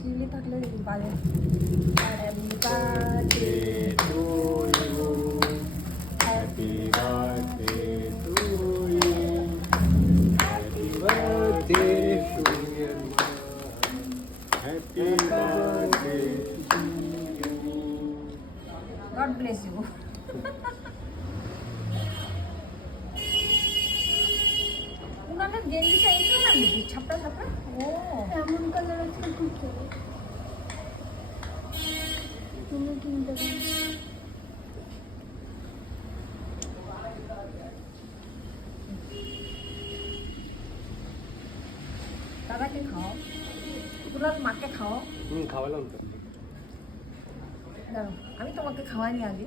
Chilli থাকলে বাজে। Happy birthday to you, happy birthday to you, happy birthday to you, happy birthday to you. God bless you. উনাদের গেঞ্জিটা এই colour নাকি ছাপড়া ছাপড়া? ও এমন কালার আছে কুচো, তুমি কিনতে পারো। দাদাকে খাও, তোমরা মাকে খাও। খাওয়ালাম তো। দাঁড়াও আমি তোমাকে খাওয়াইনি আগে।